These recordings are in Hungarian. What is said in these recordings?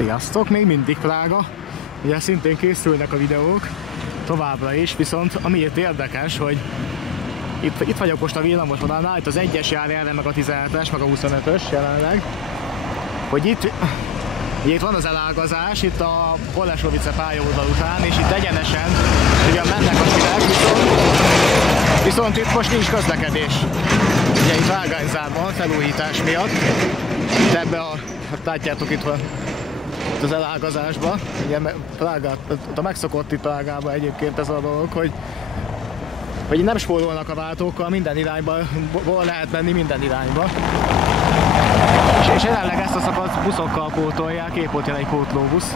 Sziasztok! Még mindig Prága. Ugye szintén készülnek a videók továbbra is, viszont amiért érdekes, hogy itt vagyok most a villamosvonalnál, itt az 1-es jár erre, meg a 17-es, meg a 25-ös jelenleg. Hogy itt van az elágazás, itt a Holešovice pályaudvar után, és itt egyenesen ugyan mennek a sinek, viszont itt most nincs közlekedés. Ugye itt vágányzárban, felújítás miatt. Itt ebbe hát látjátok itt van az elágazásba. Ugye Prágát, megszokott itt Prágában egyébként ez a dolog, hogy nem spórolnak a váltókkal, minden irányba, lehet menni minden irányba. És jelenleg ezt a szakaszt buszokkal pótolják, épp ott jön egy pótlóbusz.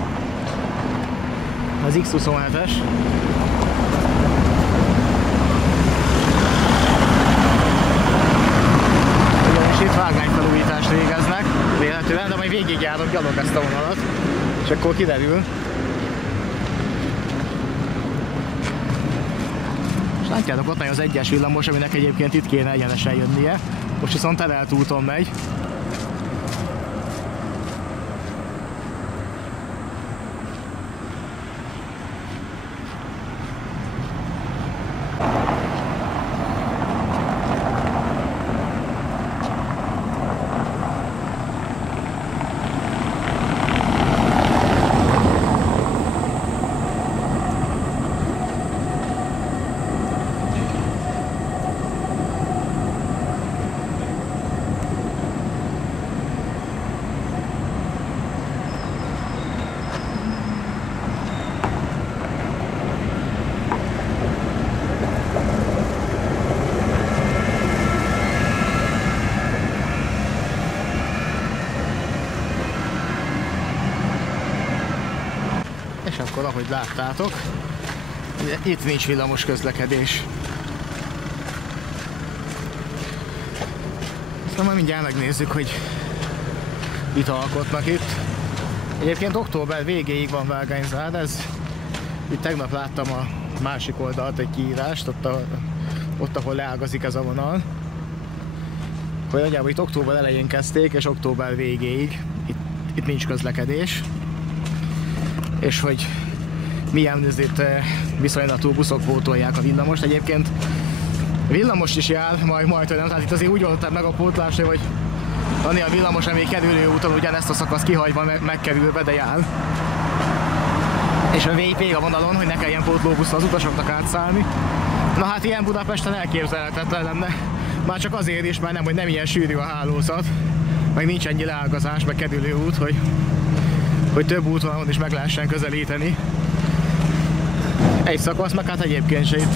Az X27-es. Ugyanis itt vágányfelújítást végeznek, véletlenül, de majd végigjárok gyalog ezt a vonalat, és akkor kiderül. És látjátok, ott megy az 1-es villamos, aminek egyébként itt kéne egyenesen jönnie. Most viszont terelt úton megy. És akkor, ahogy láttátok, itt nincs villamos közlekedés. Aztán majd mindjárt megnézzük, hogy mit alkotnak itt. Egyébként október végéig van vágányzár, itt tegnap láttam a másik oldalt egy kiírást, ott ahol leágazik ez a vonal. Hogy nagyjából itt október elején kezdték, és október végéig itt nincs közlekedés. És hogy milyen itt viszonylatú buszok pótolják a villamost. Egyébként villamos is jár, majd nem. Tehát itt azért úgy oldották meg a pótlást, hogy Dani a villamos, ami kerülő úton ugyanezt a szakaszt kihagyva megkerülve, de jár. És a vég a vonalon, hogy ne kelljen pótlóbuszra az utasoknak átszállni. Na hát ilyen Budapesten elképzelhetetlen lenne. Már csak azért is, mert hogy nem ilyen sűrű a hálózat, meg nincs ennyi leágazás, meg kerülő út, hogy több útvonalon is meg lehessen közelíteni. Egy szakasz, meg hát egyébként se itt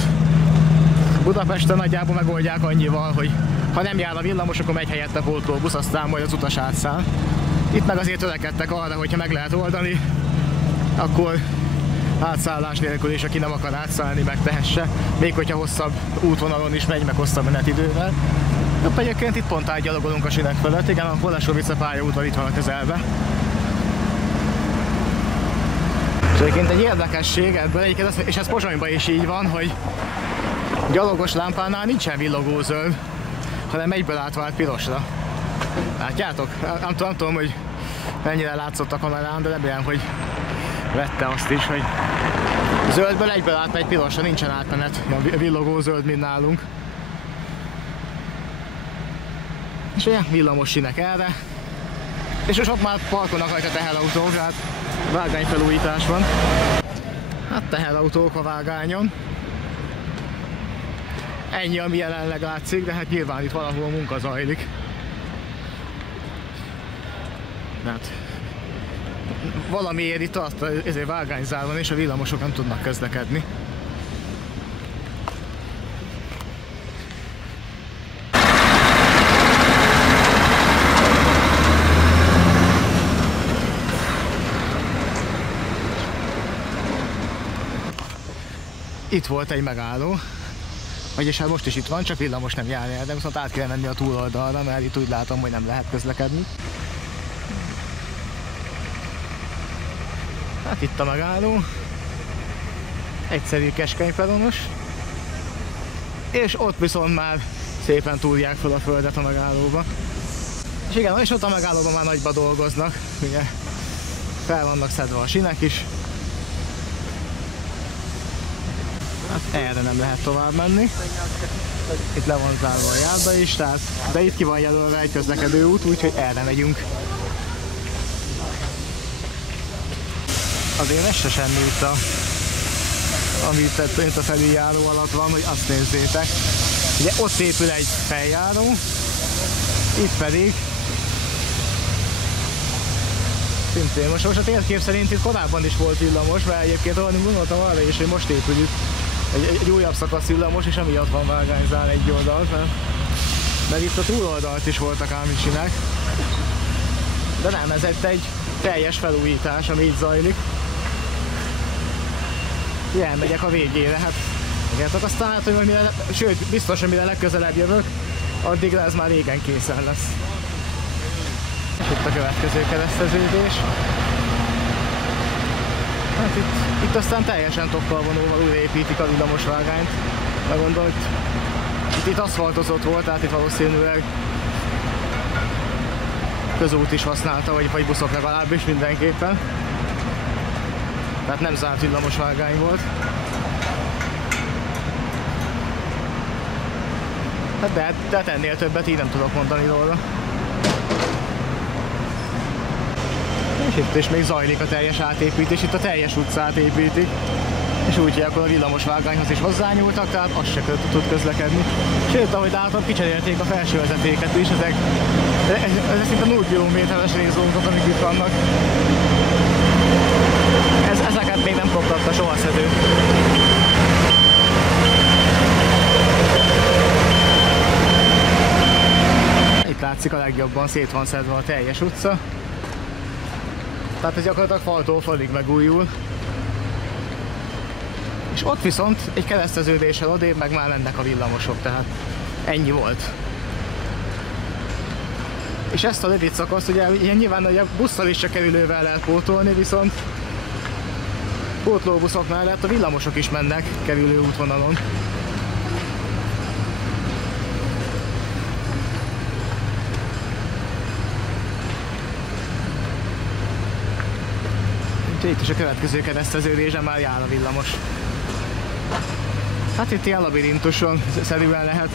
Budapesten nagyjából megoldják annyival, hogy ha nem jár a villamos, akkor megy helyette pótlóbusz, aztán majd az utas átszáll. Itt meg azért törekedtek arra, hogyha meg lehet oldani, akkor átszállás nélkül is, aki nem akar átszállni, megtehesse. Még hogyha hosszabb útvonalon is megy, meg hosszabb menetidővel. De egyébként itt pont átgyalogolunk a sinek fölött, igen, a Holešovice pályaudvar itt van a közelbe. És egyébként egy érdekesség ebből, és ez Pozsonyban is így van, hogy gyalogos lámpánál nincsen villogó zöld, hanem egyből átvált pirosra. Látjátok? Nem tudom, hogy mennyire látszott a kamerán, de remélem, hogy vette azt is, hogy zöldből egyből átmegy pirosra, nincsen átmenet, a villogó zöld, mint nálunk. És ugye villamos sinek erre. És most ott már parkolnak rajta teherautók, hát vágányfelújítás van. Hát teherautók a vágányon. Ennyi, ami jelenleg látszik, de hát nyilván itt valahol munka zajlik. Hát valamiért itt tart ezért vágányzár van, és a villamosok nem tudnak közlekedni. Itt volt egy megálló, vagyis hát most is itt van, csak villamos nem jár el, de viszont át kell menni a túloldalra, mert itt úgy látom, hogy nem lehet közlekedni. Hát itt a megálló, egyszerű keskeny peronos, és ott viszont már szépen túrják fel a földet a megállóba. És igen, és ott a megállóban már nagyba dolgoznak, ugye Fel vannak szedve a sinek is. Hát erre nem lehet tovább menni. Itt le van zárva a járda is, tehát, de itt ki van jelölve egy közlekedő út, úgyhogy erre megyünk. Azért messe semmi itt amit a felüljáró alatt van, hogy azt nézzétek. Ugye ott épül egy feljáró, itt pedig szintén most a térkép szerint itt korábban is volt villamos, mert egyébként gondoltam arra is, hogy most épül itt egy újabb szakasz villamos, és amiatt van vágányzár egy oldalt, mert itt a túloldalt is voltak ám is csinálják. De nem, ez egy teljes felújítás, ami itt zajlik. Elmegyek a végére, hát igen, aztán hát, hogy sőt, biztos, hogy mire legközelebb jövök, addig ez már régen készen lesz. És itt a következő kereszteződés. Hát itt aztán teljesen tokkal vonóval újraépítik a villamosvágányt. Megmondom, hogy itt aszfaltozott volt, tehát itt valószínűleg közút is használta, vagy buszok legalábbis mindenképpen. Tehát nem zárt villamosvágány volt. Hát de ennél többet így nem tudok mondani róla. És itt is még zajlik a teljes átépítés, itt a teljes utcát építik. És úgy, hogy akkor a villamosvágányhoz is hozzányúltak, tehát az se tud közlekedni. Sőt, ahogy látom, kicserélték a felső vezetéket is, ezek szinte 0 km-es részvonalak, amik itt vannak. Ezeket még nem koptatta soha szedő. Itt látszik a legjobban, szét van szedve a teljes utca. Tehát ez gyakorlatilag faltól falig megújul. És ott viszont egy kereszteződéssel odébb meg már mennek a villamosok, tehát ennyi volt. És ezt a rövid szakaszt ugye nyilván a busszal is csak kerülővel lehet pótolni, viszont pótlóbuszok mellett a villamosok is mennek kerülő útvonalon. Itt is a következő kereszteződésen már jár a villamos. Hát itt ilyen labirintuson szerűen lehet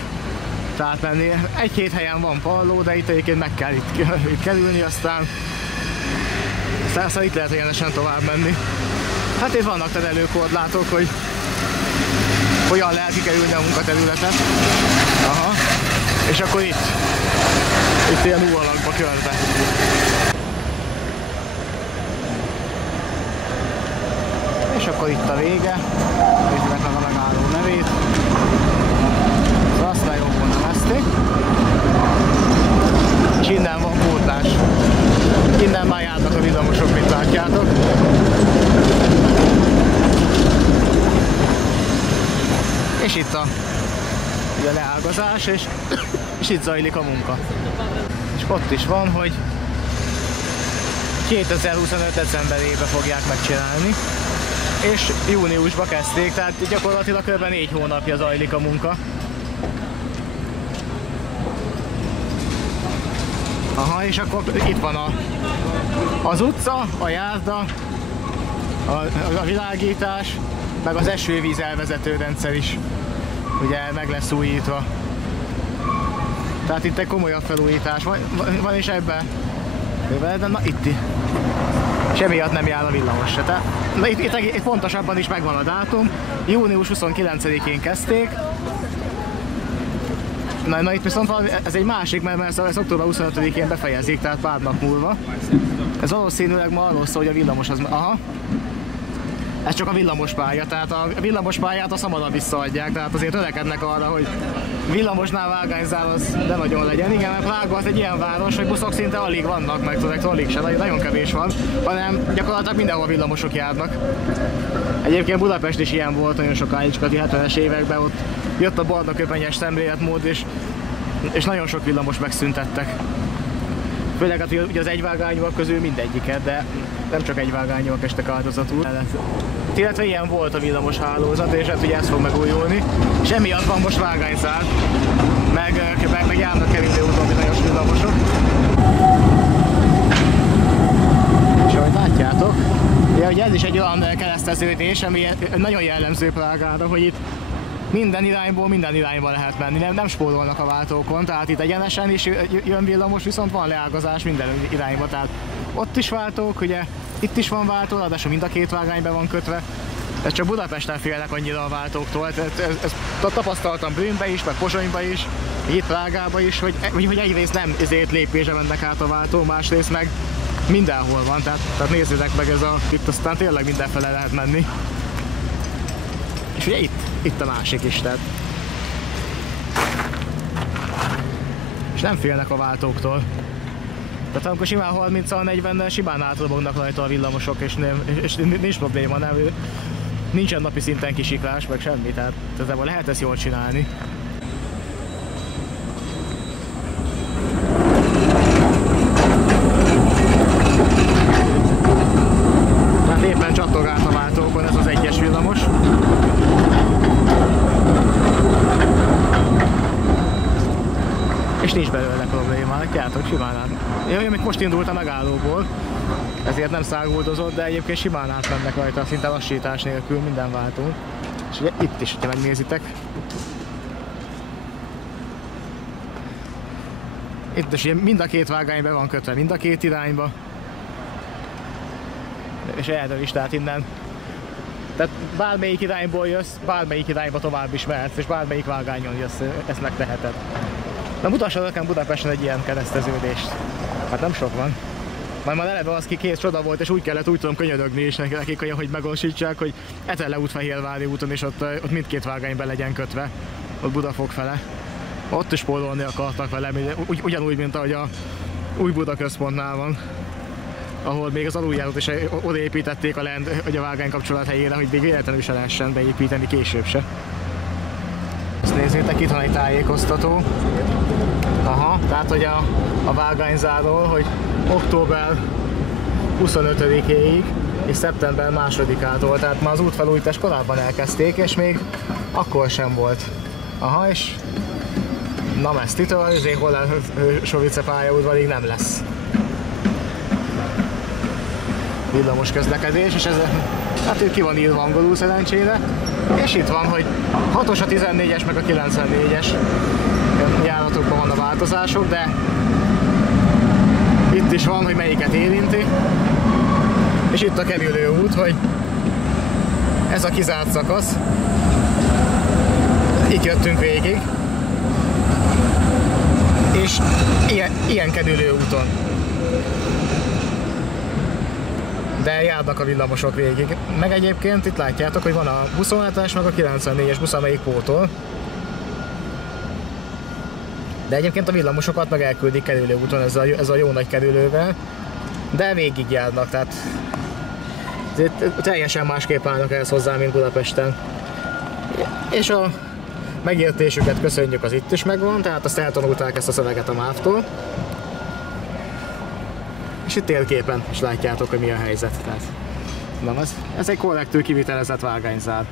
átmenni. Egy-két helyen van palló, de itt egyébként meg kell itt kerülni, aztán itt lehet egyenesen tovább menni. Hát itt vannak terelőkorlátok, hogy hogyan lehet kikerülni a munkaterületet. Aha. És akkor itt ilyen U alakba körbe. És akkor itt a vége, nézzük meg a megálló nevét. Szóval azt már jobban nevezték. És innen van pótlás. Innen már járnak a villamosok, mint látjátok. És itt a leágazás, és itt zajlik a munka. És ott is van, hogy 2025. decemberében fogják megcsinálni. És júniusban kezdték, tehát gyakorlatilag kb. 4 hónapja zajlik a munka. Aha, és akkor itt van az utca, a járda, a világítás, meg az esővíz elvezető rendszer is ugye meg lesz újítva. Tehát itt egy komolyabb felújítás van is ebben. De na itt. És emiatt nem jár a villamos se. Tehát, na itt pontosabban is megvan a dátum. Június 29-én kezdték. Na itt viszont ez egy másik, mert ez október 25-én befejezik, tehát pár nap múlva. Ez valószínűleg ma arról szól, hogy a villamos az... Aha. Ez csak a villamospálya, tehát a villamospályát azt hamarabb visszaadják, tehát azért törekednek arra, hogy villamosnál vágányzár az de nagyon legyen. Igen, mert Prága az egy ilyen város, hogy buszok szinte alig vannak, meg tudek, alig se, nagyon kevés van, hanem gyakorlatilag mindenhol villamosok járnak. Egyébként Budapest is ilyen volt nagyon sokáig, csak a 70-es években ott jött a barna köpenyes szemléletmód, és nagyon sok villamos megszüntettek. Főleg hát ugye az egyvágányúak közül mindegyiket, de nem csak egyvágányúak estek áldozatul. Illetve ilyen volt a villamos hálózat, és hát ugye ez fog megújulni. És emiatt van most vágányszár, meg járnak kerülő úton bizonyos villamosok. És ahogy Ugye ez is egy olyan kereszteződés, ami nagyon jellemző Prágára, hogy itt minden irányba lehet menni, nem spórolnak a váltókon, tehát itt egyenesen is jön villamos, viszont van leágazás minden irányba, tehát ott is váltók, ugye itt is van váltó, ráadásul mind a két vágány be van kötve. Ez csak Budapesten félnek annyira a váltóktól, ezt tapasztaltam Brünnbe is, meg Pozsonyba is, itt Prágába is, hogy egyrészt nem ezért lépésre mennek át a váltó, másrészt meg mindenhol van, tehát nézzétek meg, itt aztán tényleg mindenfele lehet menni. És ugye itt a másik is, tehát. És nem félnek a váltóktól. Tehát amikor simán 30-40-nel simán átrobognak rajta a villamosok, és nincs probléma, nem. Nincsen napi szinten kisiklás, meg semmi, tehát lehet ezt jól csinálni. Tehát éppen csattog át a váltókon ez az egyes villamos. És nincs belőle probléma, látjátok, simán át. Én még most indult a megállóból, ezért nem száguldozott, de egyébként simán átmennek rajta, szinte lassítás nélkül minden váltón. És ugye itt is, hogyha megnézitek. Itt is mind a két vágány be van kötve, mind a két irányba. És erről is, tehát innen. Tehát bármelyik irányból jössz, bármelyik irányba tovább is mehetsz, és bármelyik vágányon jössz, ezt megteheted. Na mutassanak nekem Budapesten egy ilyen kereszteződést. Hát nem sok van. Majd eleve az ki két csoda volt, és úgy tudom könyörögni is nekik, hogy megvalósítsák, hogy Etele út-Fehérvári úton, és ott mindkét vágány be legyen kötve, ott Budafok fele. Ott is spórolni akartak vele, ugyanúgy, mint ahogy a Új Buda központnál van, ahol még az aluljárót is odaépítették a vágány kapcsolat helyére, hogy még véletlenül se lehessen beépíteni később se. Ezt nézzétek, itt van egy tájékoztató. Aha, tehát hogy a vágányzáról, hogy október 25-éig és szeptember 2-ától, tehát már az útfelújítást korábban elkezdték, és még akkor sem volt. Aha, és na mesztitől azért Hollár-Sovice pályaudvarig nem lesz villamos közlekedés, és ez hát ki van írva angolul szerencsére, és itt van, hogy 6-os a 14-es meg a 94-es járatokban van a változások, de itt is van, hogy melyiket érinti, és itt a kerülő út, hogy ez a kizárt szakasz, itt jöttünk végig, és ilyen kerülő úton. De járnak a villamosok végig. Meg egyébként itt látjátok, hogy van a 27-es meg a 94-es busz, amelyik pótol. De egyébként a villamosokat meg elküldik kerülőúton ez a jó nagy kerülővel. De végig járnak, tehát teljesen másképp állnak ehhez hozzá, mint Budapesten. És a megértésüket köszönjük, az itt is megvan, tehát azt eltanulták ezt a szöveget a MÁV-tól. És itt térképen is látjátok, hogy mi a helyzet. Tehát, na, ez egy korrektül kivitelezett vágányzár.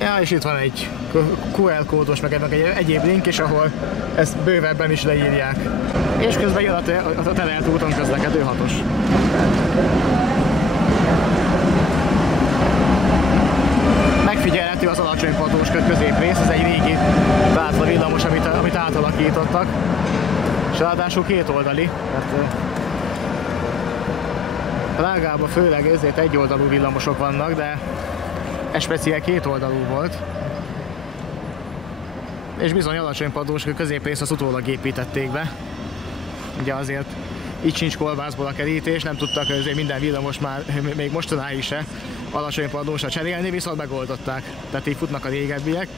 Ja, és itt van egy QR kódos, meg egy egyéb link is, ahol ezt bővebben is leírják. És közben jön a terelt úton közlekedő 6-os. Megfigyelhető az alacsony padlós középrész, ez egy régi tátla villamos, amit átalakítottak. És ráadásul kétoldali. Prágában főleg ezért egyoldalú villamosok vannak, de ez speciál kétoldalú volt. És bizony alacsony padlós középrész az utólag építették be. Ugye azért itt sincs kolbászból a kerítés, nem tudtak azért minden villamos már még mostanáig se alacsony padlósra cserélni, viszont megoldották. Tehát így futnak a régebbiek.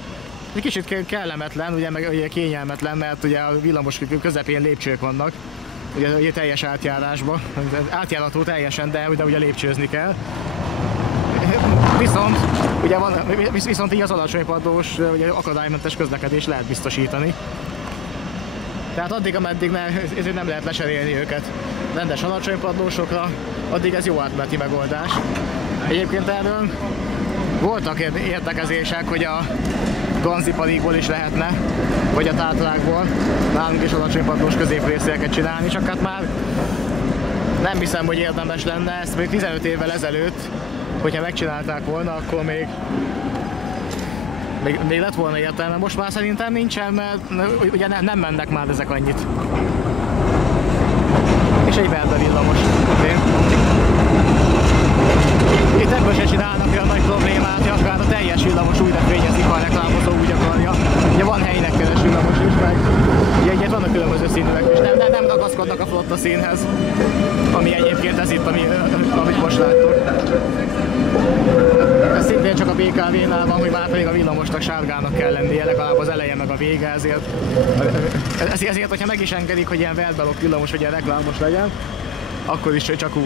Egy kicsit kellemetlen, ugye, meg ugye kényelmetlen, mert ugye a villamos közepén lépcsők vannak. Ugye teljes átjárásban. Átjárható teljesen, de ugye lépcsőzni kell. Viszont így az alacsony padlós, akadálymentes közlekedés lehet biztosítani. Tehát addig, ameddig ezért nem lehet leserélni őket rendes alacsony padlósokra, addig ez jó átmeneti megoldás. Egyébként erről voltak értekezések, hogy Ganzipalikból is lehetne, vagy a Tátrákból. Nálunk is alacsony padlós középrészeket csinálni, csak hát már nem hiszem, hogy érdemes lenne. Ezt még 15 évvel ezelőtt, hogyha megcsinálták volna, akkor még lett volna értelme. Most már szerintem nincsen, mert ugye nem mennek már ezek annyit. És egy Verda villamos. Itt ebből se csinálnak olyan nagy problémát, hogy akár a teljes villamos újra fényezik, ha a reklámozó úgy akarja. Ugye van helynek keres villamos is, meg ugye vannak különböző színűek, és nem ragaszkodnak a flotta színhez, ami egyébként ez itt, amit most láttok. Ez szintén csak a BKV-nál van, hogy már pedig a villamosnak sárgának kell lennie, legalább az eleje meg a vége, ezért hogyha meg is engedik, hogy ilyen Verdalok villamos vagy ilyen reklámos legyen, akkor is csak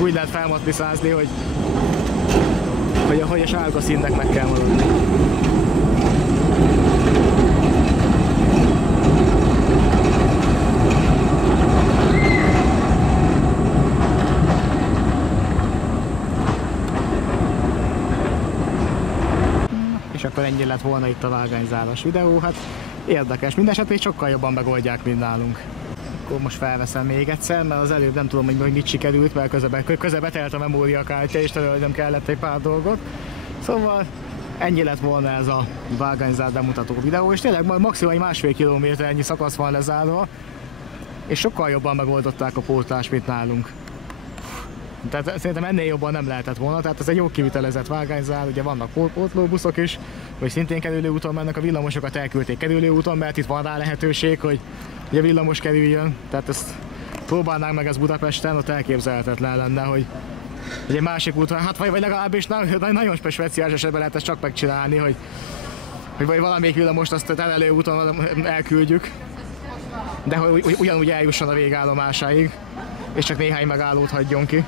úgy lehet felmatriszázni, hogy a sárga színnek meg kell maradni. És akkor ennyi lett volna itt a vágányzáros videó. Hát érdekes, mindesetre sokkal jobban megoldják, mint nálunk. Akkor most felveszem még egyszer, mert az előbb nem tudom, hogy mit sikerült, mert közben betelt a memóriakártya, és törölnöm kellett egy pár dolgot. Szóval ennyi lett volna ez a vágányzár bemutató videó, és tényleg maximum 1,5 kilométernyi szakasz van lezárva, és sokkal jobban megoldották a pótlást, mint nálunk. Tehát szerintem ennél jobban nem lehetett volna, tehát ez egy jó kivitelezett vágányzár, ugye vannak pótlóbuszok is, hogy szintén kerülőúton mennek, a villamosokat elküldték kerülőúton, mert itt van rá lehetőség, hogy a villamos kerüljön, tehát ezt próbálnánk meg, ez Budapesten, ott elképzelhetetlen lenne, hogy egy másik úton, hát vagy legalábbis nagyon speciális esetben lehet ezt csak megcsinálni, hogy valamelyik villamost azt terelő úton elküldjük, de hogy ugyanúgy eljusson a végállomásáig, és csak néhány megállót hagyjon ki.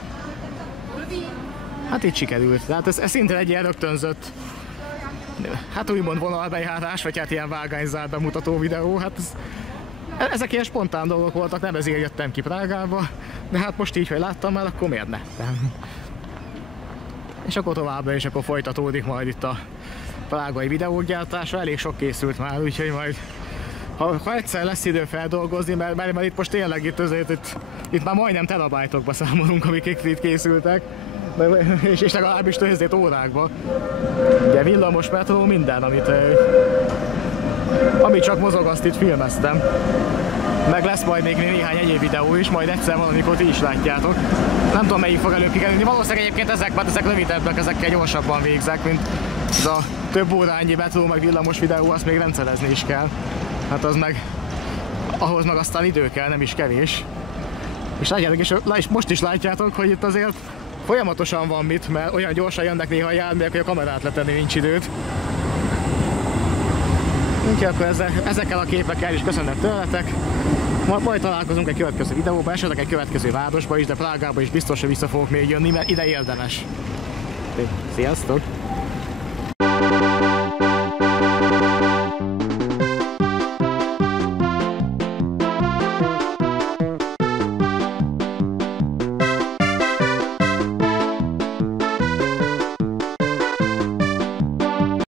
Hát itt sikerült, tehát ez szintén egy ilyen rögtönzött, hát úgymond vonalbejárás, vagy hát ilyen vágányzár bemutató videó, hát ezek ilyen spontán dolgok voltak, nem ezért jöttem ki Prágába, de hát most így, hogy láttam el, akkor miért ne? És akkor továbbra is akkor folytatódik majd itt a prágai videók gyártása, elég sok készült már, úgyhogy majd ha egyszer lesz idő feldolgozni, mert itt most tényleg itt már majdnem terabájtokba számolunk, amik itt készültek, és legalábbis ezért órákba. Ugye villamos, metró, minden, amit csak mozog, azt itt filmeztem. Meg lesz majd még néhány egyéb videó is, majd egyszer valamikor ti is látjátok. Nem tudom, melyik fog előbb kikerülni. Valószínűleg egyébként ezek rövidebbek, ezekkel gyorsabban végzek, mint ez a több órányi metró meg villamos videó, azt még rendszerezni is kell. Hát az meg, ahhoz meg aztán idő kell, nem is kevés. És látjátok, és most is látjátok, hogy itt azért folyamatosan van mit, mert olyan gyorsan jönnek néha a járművek, hogy a kamerát letenni nincs időt. Úgyhogy akkor ezekkel a képekkel is köszönet tőletek. Majd találkozunk egy következő videóban, esetleg egy következő városba is, de Prágába is biztos, hogy vissza fogok még jönni, mert ide érdemes. Sziasztok!